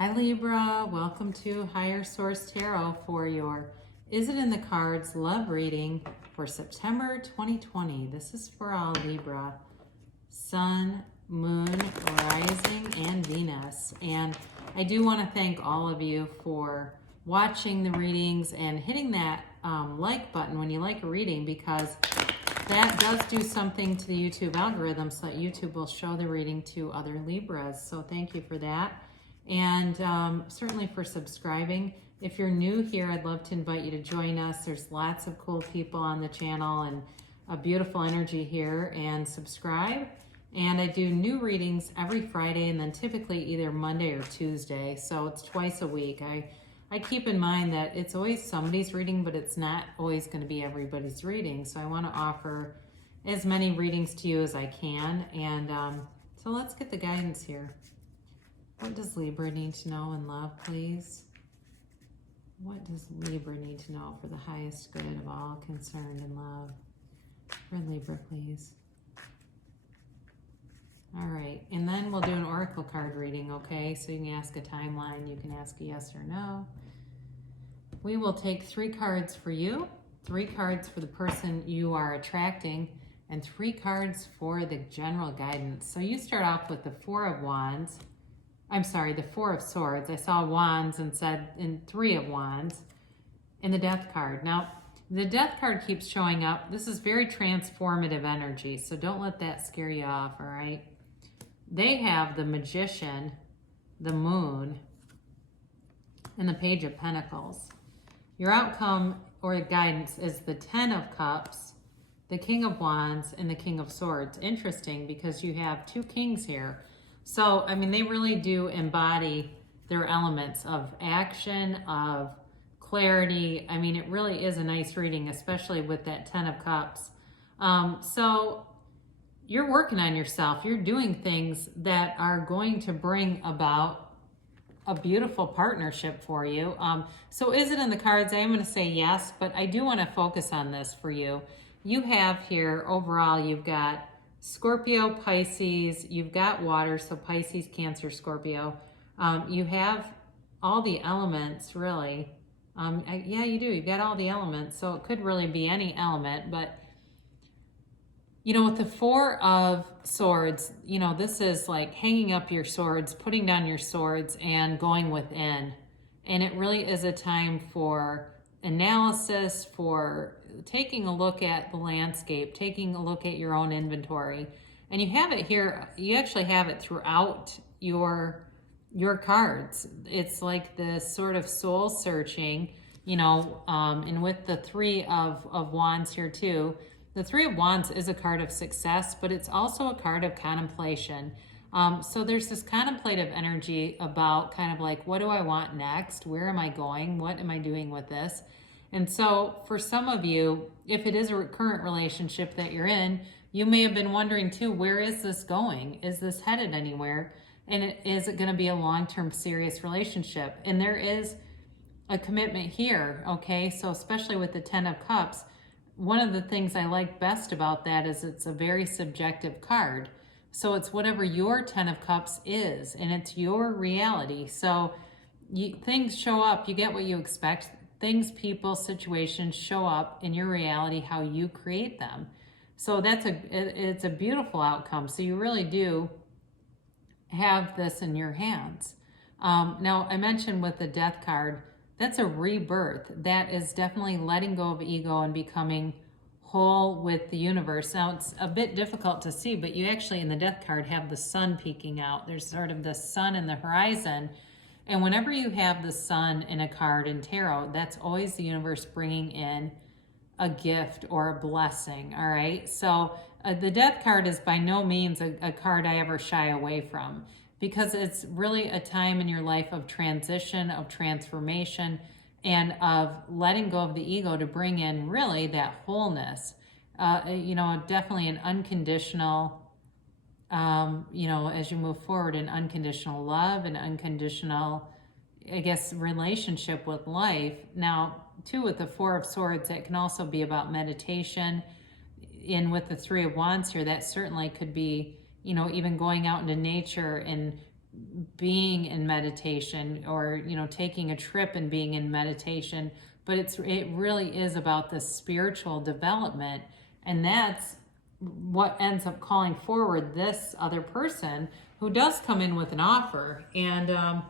Hi Libra, welcome to Higher Source Tarot for your Is It in the Cards love reading for September 2020. This is for all Libra, Sun, Moon, Rising, and Venus. And I do want to thank all of you for watching the readings and hitting that like button when you like a reading, because that does do something to the YouTube algorithm so that YouTube will show the reading to other Libras. So thank you for that. And certainly for subscribing. If you're new here, I'd love to invite you to join us. There's lots of cool people on the channel and a beautiful energy here. And subscribe. And I do new readings every Friday and then typically either Monday or Tuesday. So it's twice a week. I keep in mind that it's always somebody's reading, but it's not always going to be everybody's reading. So I want to offer as many readings to you as I can. And so let's get the guidance here. What does Libra need to know in love, please? What does Libra need to know for the highest good of all concerned in love? For Libra, please. All right, and then we'll do an oracle card reading, okay? So you can ask a timeline, you can ask a yes or no. We will take 3 cards for you, 3 cards for the person you are attracting, and 3 cards for the general guidance. So you start off with the 4 of Wands. I'm sorry, the 4 of Swords. I saw Wands and said in 3 of Wands, and the Death card. Now, the Death card keeps showing up. This is very transformative energy, so don't let that scare you off, all right? They have the Magician, the Moon, and the Page of Pentacles. Your outcome or guidance is the 10 of Cups, the King of Wands, and the King of Swords. Interesting, because you have 2 kings here. So, I mean, they really do embody their elements of action, of clarity. I mean, it really is a nice reading, especially with that 10 of Cups. So you're working on yourself. You're doing things that are going to bring about a beautiful partnership for you. So is it in the cards? I am going to say yes, but I do want to focus on this for you. You have here, overall, you've got Scorpio, Pisces, you've got water, so Pisces, Cancer, Scorpio. You have all the elements, really. Yeah, you do. You've got all the elements, so it could really be any element. But, you know, with the 4 of Swords, you know, this is like hanging up your swords, putting down your swords, and going within. And it really is a time for analysis, for taking a look at the landscape, taking a look at your own inventory. And you have it here, you actually have it throughout your cards. It's like this sort of soul searching, you know, and with the 3 of Wands here too. The 3 of Wands is a card of success, but it's also a card of contemplation. So there's this contemplative energy about kind of like, what do I want next? Where am I going? What am I doing with this? And so for some of you, if it is a current relationship that you're in, you may have been wondering too, where is this going? Is this headed anywhere? And is it going to be a long-term serious relationship? And there is a commitment here, okay? So especially with the 10 of Cups, one of the things I like best about that is it's a very subjective card. So it's whatever your 10 of Cups is, and it's your reality. So things show up, you get what you expect. Things, people, situations show up in your reality, how you create them. So it's a beautiful outcome. So you really do have this in your hands. Now, I mentioned with the Death card, that's a rebirth. That is definitely letting go of ego and becoming whole with the universe. Now, it's a bit difficult to see, but you actually, in the Death card, have the sun peeking out. There's sort of the sun in the horizon. And whenever you have the sun in a card in tarot, that's always the universe bringing in a gift or a blessing, all right? So the Death card is by no means a card I ever shy away from, because it's really a time in your life of transition, of transformation, and of letting go of the ego to bring in really that wholeness. You know, definitely an unconditional, you know, as you move forward, an unconditional love, an unconditional, I guess, relationship with life. Now, too, with the 4 of Swords, that can also be about meditation. In with the 3 of Wands here, that certainly could be, you know, even going out into nature and being in meditation, or, you know, taking a trip and being in meditation, but it really is about the spiritual development. And that's what ends up calling forward this other person who does come in with an offer. And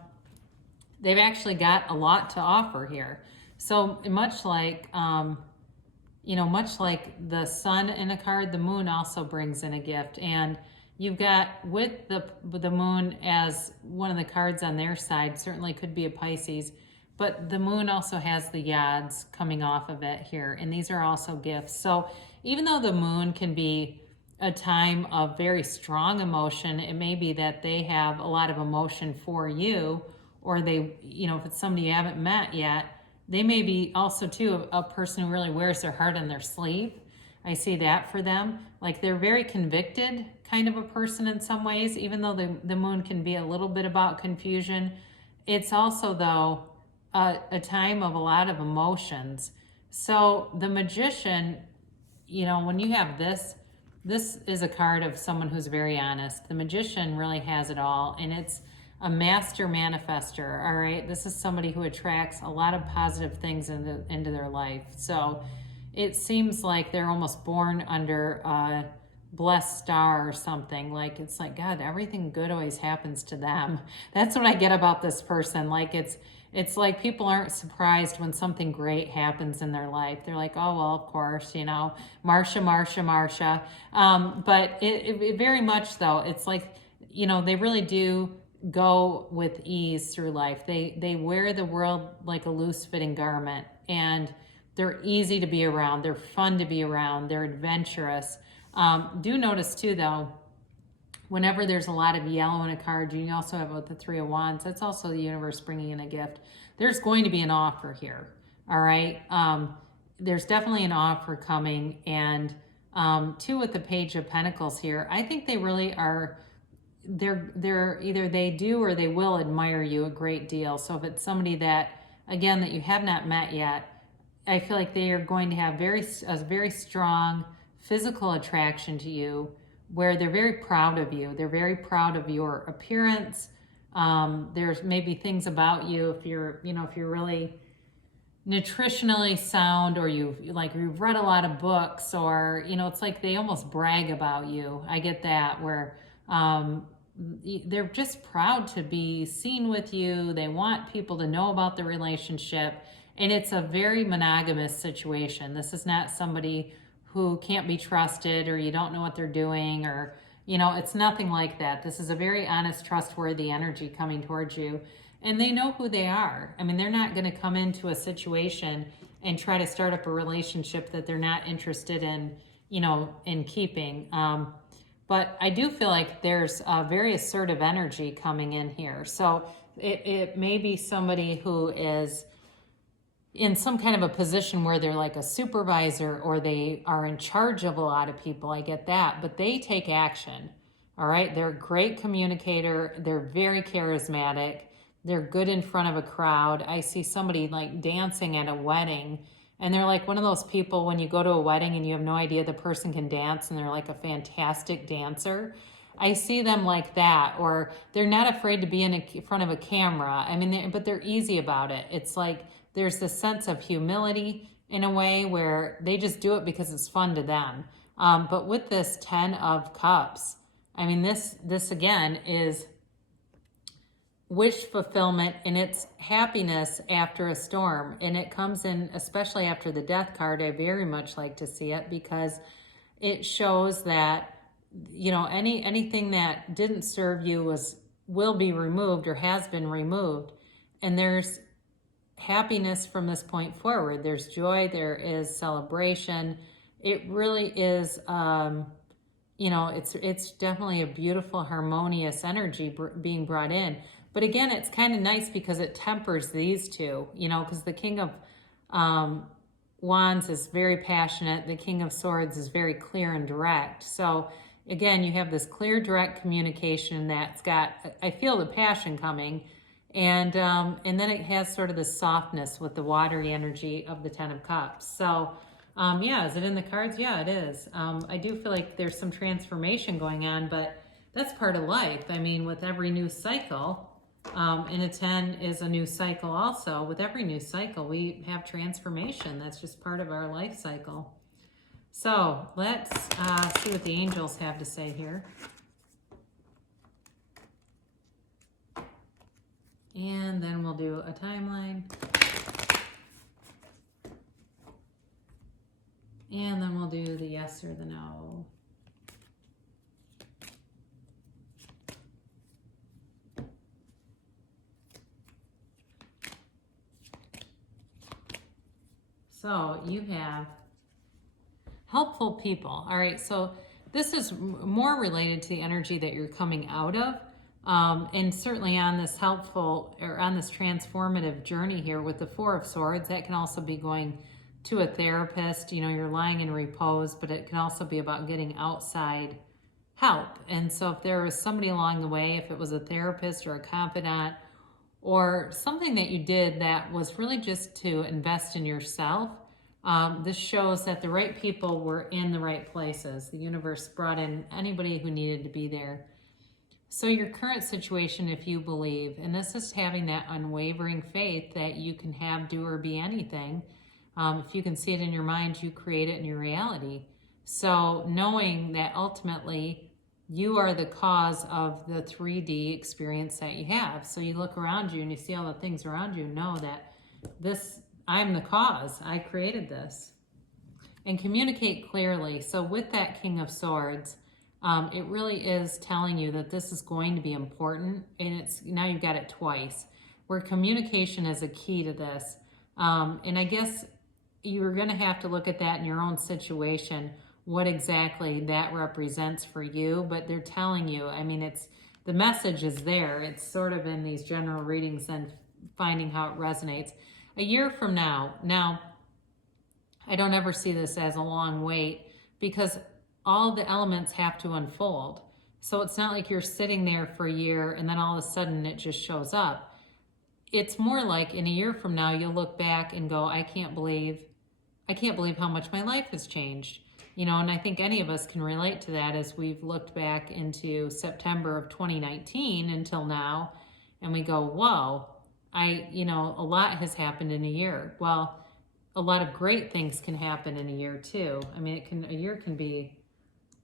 they've actually got a lot to offer here. So much like, you know, much like the sun in a card, the moon also brings in a gift. And you've got, with the moon as one of the cards on their side, certainly could be a Pisces, but the moon also has the yads coming off of it here. And these are also gifts. So even though the moon can be a time of very strong emotion, it may be that they have a lot of emotion for you, or they, you know, if it's somebody you haven't met yet, they may be also too a person who really wears their heart on their sleeve. I see that for them. Like, they're very convicted kind of a person in some ways, even though the moon can be a little bit about confusion. It's also, though, a time of a lot of emotions. So the Magician, you know, when you have this is a card of someone who's very honest. The Magician really has it all, and it's a master manifester, all right? This is somebody who attracts a lot of positive things into their life. So it seems like they're almost born under a blessed star or something. Like, it's like, God, everything good always happens to them. That's what I get about this person. Like, it's like people aren't surprised when something great happens in their life. They're like, oh, well, of course, you know, Marsha. But it very much, though, it's like, you know, they really do go with ease through life. They wear the world like a loose-fitting garment, and they're easy to be around. They're fun to be around. They're adventurous. Do notice, too, though, whenever there's a lot of yellow in a card, you also have with the Three of Wands, that's also the universe bringing in a gift. There's going to be an offer here, all right? There's definitely an offer coming. And too, with the Page of Pentacles here, I think they really are, they're either they do or they will admire you a great deal. So if it's somebody that, again, that you have not met yet, I feel like they are going to have a very strong physical attraction to you, where they're very proud of you. They're very proud of your appearance. There's maybe things about you, if you're really nutritionally sound, or you've read a lot of books, or, you know, it's like they almost brag about you. I get that, where they're just proud to be seen with you. They want people to know about the relationship, and it's a very monogamous situation. This is not somebody who can't be trusted, or you don't know what they're doing, or, you know, it's nothing like that. This is a very honest, trustworthy energy coming towards you, and they know who they are. I mean, they're not going to come into a situation and try to start up a relationship that they're not interested in, you know, in keeping. But I do feel like there's a very assertive energy coming in here. So it may be somebody who is in some kind of a position where they're like a supervisor, or they are in charge of a lot of people. I get that, but they take action. All right. They're a great communicator. They're very charismatic. They're good in front of a crowd. I see somebody like dancing at a wedding, and they're like one of those people when you go to a wedding and you have no idea the person can dance, and they're like a fantastic dancer. I see them like that, or they're not afraid to be in front of a camera. I mean, but they're easy about it. It's like there's this sense of humility in a way, where they just do it because it's fun to them. But with this 10 of Cups, I mean, this again is wish fulfillment, and it's happiness after a storm. And it comes in, especially after the Death card. I very much like to see it, because it shows that, you know, anything that didn't serve you will be removed, or has been removed. And there's happiness from this point forward. There's joy, there is celebration. It really is, you know, it's definitely a beautiful, harmonious energy being brought in. But again, it's kind of nice because it tempers these two, you know, because the King of Wands is very passionate. The King of Swords is very clear and direct. So again, you have this clear, direct communication that's got, I feel the passion coming. And then it has sort of the softness with the watery energy of the 10 of Cups. So yeah, is it in the cards? Yeah, it is. I do feel like there's some transformation going on, but that's part of life. I mean, with every new cycle, and a 10 is a new cycle also. With every new cycle, we have transformation. That's just part of our life cycle. So let's see what the angels have to say here. And then we'll do a timeline. And then we'll do the yes or the no. So you have helpful people. All right, so this is more related to the energy that you're coming out of. And certainly on this helpful, or on this transformative journey here with the Four of Swords, that can also be going to a therapist. You know, you're lying in repose, but it can also be about getting outside help. And so if there was somebody along the way, if it was a therapist or a confidant, or something that you did that was really just to invest in yourself, this shows that the right people were in the right places. The universe brought in anybody who needed to be there. So your current situation, if you believe, and this is having that unwavering faith that you can have, do, or be anything. If you can see it in your mind, you create it in your reality. So knowing that ultimately you are the cause of the 3D experience that you have. So you look around you and you see all the things around you and know that I'm the cause. I created this. And communicate clearly. So with that King of Swords, it really is telling you that this is going to be important, and now you've got it twice, where communication is a key to this. And I guess you're going to have to look at that in your own situation, what exactly that represents for you, but they're telling you, I mean, the message is there. It's sort of in these general readings and finding how it resonates. A year from now, I don't ever see this as a long wait, because all the elements have to unfold. So it's not like you're sitting there for a year and then all of a sudden it just shows up. It's more like in a year from now, you'll look back and go, I can't believe how much my life has changed. You know, and I think any of us can relate to that as we've looked back into September of 2019 until now, and we go, whoa, a lot has happened in a year. Well, a lot of great things can happen in a year too. I mean, a year can be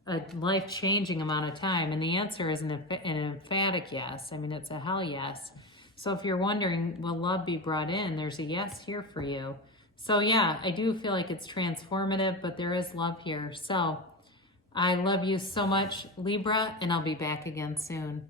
a life-changing amount of time, and the answer is an emphatic yes. I mean, it's a hell yes. So if you're wondering, will love be brought in, there's a yes here for you. So yeah, I do feel like it's transformative, but there is love here. So I love you so much, Libra, and I'll be back again soon.